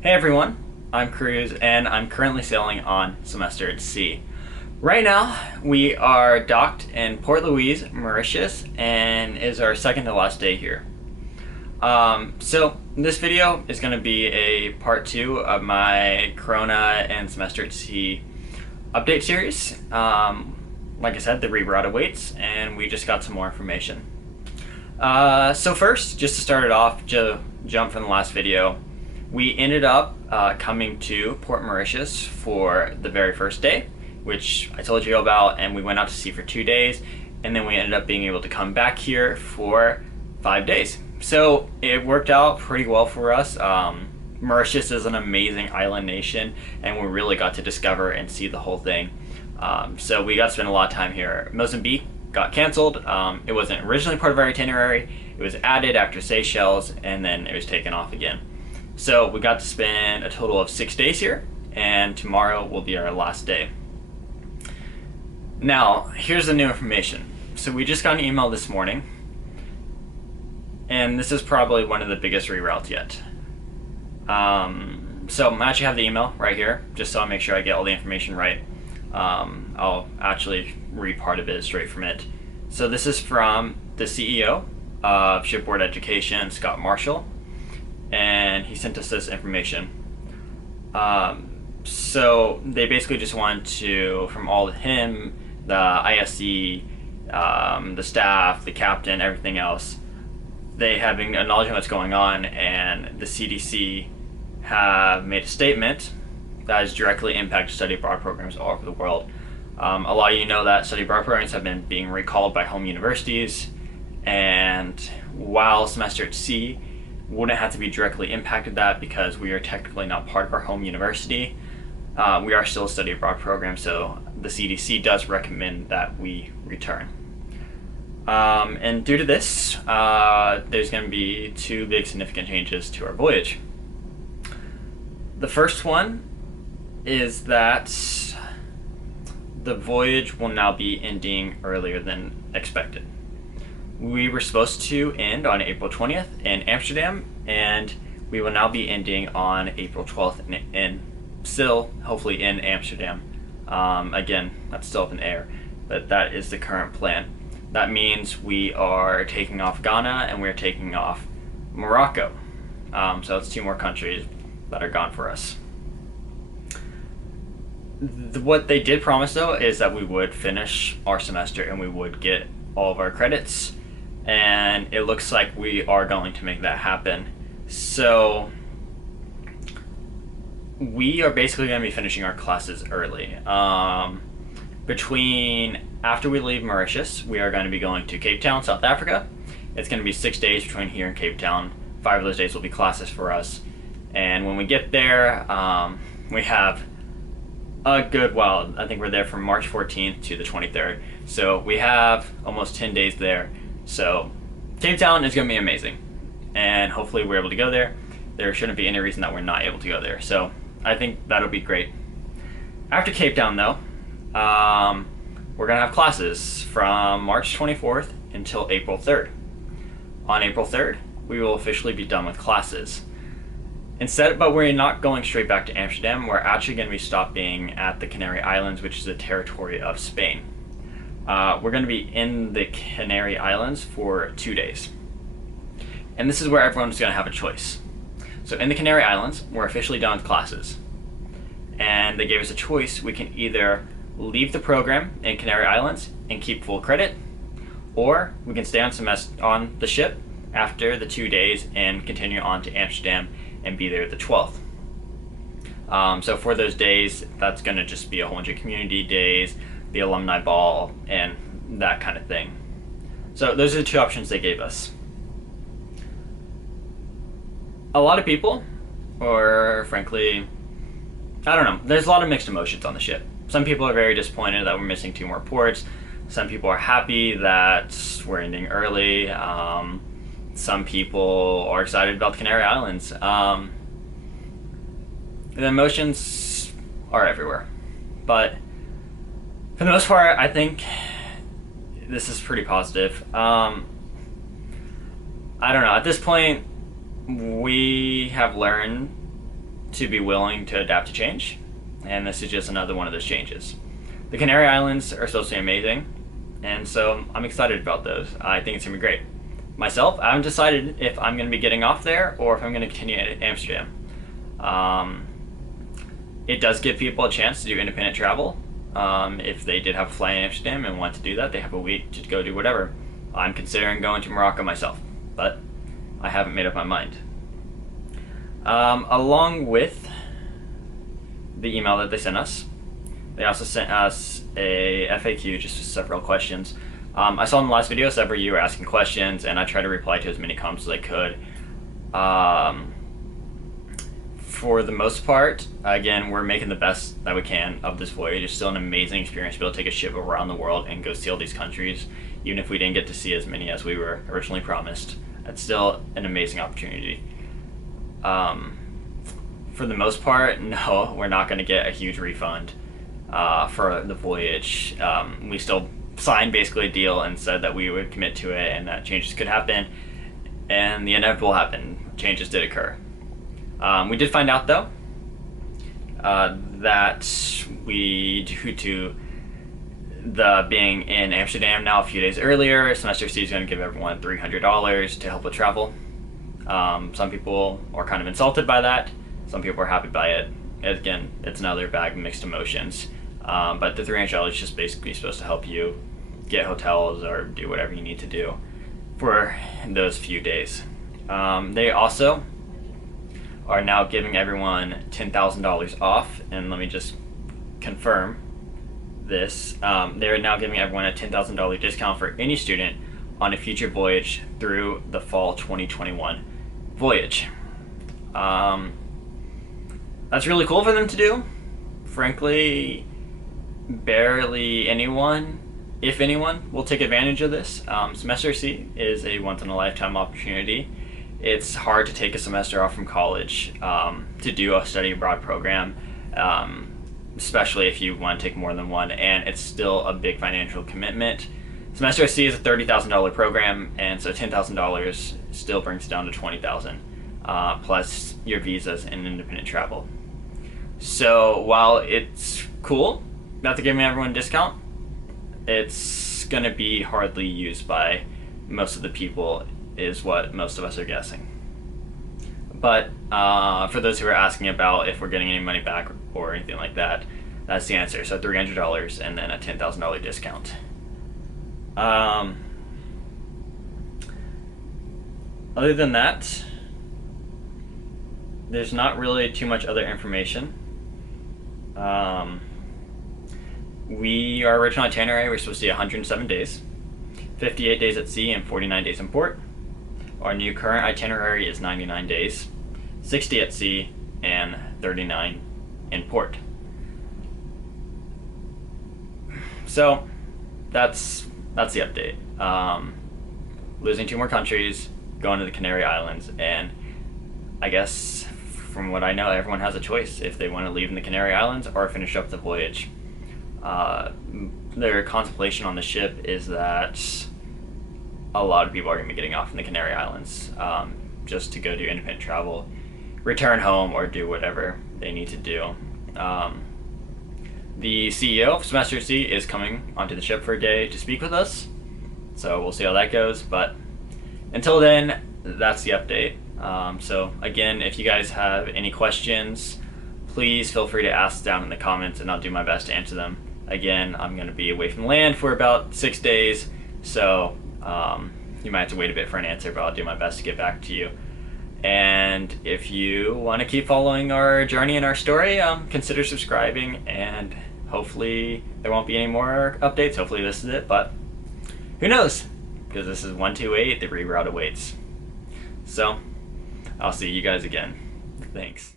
Hey everyone, I'm Cruzen and I'm currently sailing on semester at sea. Right now, we are docked in Port Louise, Mauritius, and is our second to last day here. So this video is going to be a part 2 of my Corona and semester at sea update series. Like I said, the reroute awaits, and we just got some more information. So first, just to start it off, jump from the last video, we ended up coming to Port Mauritius for the very first day, which I told you about, and we went out to sea for 2 days, and then we ended up being able to come back here for 5 days. So it worked out pretty well for us. Mauritius is an amazing island nation, and we really got to discover and see the whole thing. So we got to spend a lot of time here. Mozambique got canceled. It wasn't originally part of our itinerary. It was added after Seychelles, and then it was taken off again. So we got to spend a total of 6 days here, and tomorrow will be our last day. Now, here's the new information. So we just got an email this morning, and this is probably one of the biggest reroutes yet. So I actually have the email right here, just so I make sure I get all the information right. I'll actually read part of it straight from it. So this is from the CEO of Shipboard Education, Scott Marshall, and he sent us this information. So they basically just wanted to, from all of him, the ISC, the staff, the captain, everything else, they have been acknowledging what's going on, and the CDC have made a statement that has directly impacted study abroad programs all over the world. A lot of you know that study abroad programs have been being recalled by home universities, and while semester at sea wouldn't have to be directly impacted that because we are technically not part of our home university, we are still a study abroad program, so the CDC does recommend that we return. And due to this, there's going to be 2 big significant changes to our voyage. The first one is that the voyage will now be ending earlier than expected. We were supposed to end on April 20th in Amsterdam, and we will now be ending on April 12th in still, hopefully, in Amsterdam. Again, that's still up in the air, but that is the current plan. That means we are taking off Ghana and we're taking off Morocco. So that's 2 more countries that are gone for us. What they did promise, though, is that we would finish our semester and we would get all of our credits, and it looks like we are going to make that happen. So we are basically going to be finishing our classes early. After we leave Mauritius, we are going to be going to Cape Town, South Africa. It's going to be 6 days between here and Cape Town. 5 of those days will be classes for us. And when we get there, we have a good while. I think we're there from March 14th to the 23rd. So we have almost 10 days there. So Cape Town is going to be amazing. And hopefully we're able to go there. There shouldn't be any reason that we're not able to go there. So I think that'll be great. After Cape Town, though, we're going to have classes from March 24th until April 3rd. On April 3rd, we will officially be done with classes. But we're not going straight back to Amsterdam. We're actually going to be stopping at the Canary Islands, which is a territory of Spain. We're going to be in the Canary Islands for 2 days. And this is where everyone's going to have a choice. So in the Canary Islands, we're officially done with classes. And they gave us a choice. We can either leave the program in Canary Islands and keep full credit, or we can stay on the ship after the 2 days and continue on to Amsterdam and be there the 12th. So for those days, that's going to just be a whole bunch of community days, the alumni ball, and that kind of thing. So those are the 2 options they gave us. A lot of people, or frankly, I don't know, there's a lot of mixed emotions on the ship. Some people are very disappointed that we're missing 2 more ports. Some people are happy that we're ending early. Some people are excited about the Canary Islands. The emotions are everywhere. But for the most part, I think this is pretty positive. I don't know. At this point, we have learned to be willing to adapt to change, and this is just another one of those changes. The Canary Islands are supposed to be amazing, and so I'm excited about those. I think it's going to be great. Myself, I haven't decided if I'm going to be getting off there or if I'm going to continue at Amsterdam. It does give people a chance to do independent travel. If they did have a flight in Amsterdam and want to do that, they have a week to go do whatever. I'm considering going to Morocco myself, but I haven't made up my mind. Along with the email that they sent us, they also sent us a FAQ, just several questions. I saw in the last video several of you were asking questions, and I tried to reply to as many comments as I could. For the most part, again, we're making the best that we can of this voyage. It's still an amazing experience to be able to take a ship around the world and go see all these countries, even if we didn't get to see as many as we were originally promised. It's still an amazing opportunity. For the most part, no, we're not going to get a huge refund for the voyage. We still signed basically a deal and said that we would commit to it and that changes could happen, and the inevitable happened. Changes did occur. We did find out though that we, due to the being in Amsterdam now a few days earlier, Semester C is going to give everyone $300 to help with travel. Some people are kind of insulted by that. Some people are happy by it. Again, it's another bag of mixed emotions. But the $300 is just basically supposed to help you get hotels or do whatever you need to do for those few days. They also are now giving everyone $10,000 off, and let me just confirm this. They're now giving everyone a $10,000 discount for any student on a future voyage through the fall 2021 voyage. That's really cool for them to do. Frankly, barely anyone, if anyone, will take advantage of this. Semester C is a once-in-a-lifetime opportunity. It's hard to take a semester off from college to do a study abroad program, especially if you want to take more than one, and it's still a big financial commitment. Semester C is a $30,000 program, and so $10,000 still brings it down to $20,000, plus your visas and independent travel. So while it's cool that they're giving everyone a discount, it's going to be hardly used by most of the people, is what most of us are guessing. But for those who are asking about if we're getting any money back or anything like that, that's the answer. So $300 and then a $10,000 discount. Other than that, there's not really too much other information. Our original itinerary, we're supposed to be 107 days, 58 days at sea and 49 days in port. Our new current itinerary is 99 days, 60 at sea, and 39 in port. So that's the update. Losing 2 more countries, going to the Canary Islands, and I guess from what I know, everyone has a choice if they want to leave in the Canary Islands or finish up the voyage. Their contemplation on the ship is that a lot of people are going to be getting off in the Canary Islands just to go do independent travel, return home, or do whatever they need to do. The CEO of Semester C is coming onto the ship for a day to speak with us, so we'll see how that goes. But until then, that's the update. So again, if you guys have any questions, please feel free to ask down in the comments and I'll do my best to answer them. Again, I'm going to be away from land for about 6 days, so you might have to wait a bit for an answer, but I'll do my best to get back to you. And if you want to keep following our journey and our story, consider subscribing, and hopefully there won't be any more updates. Hopefully this is it, but who knows? Because this is 128, the reroute awaits. So I'll see you guys again. Thanks.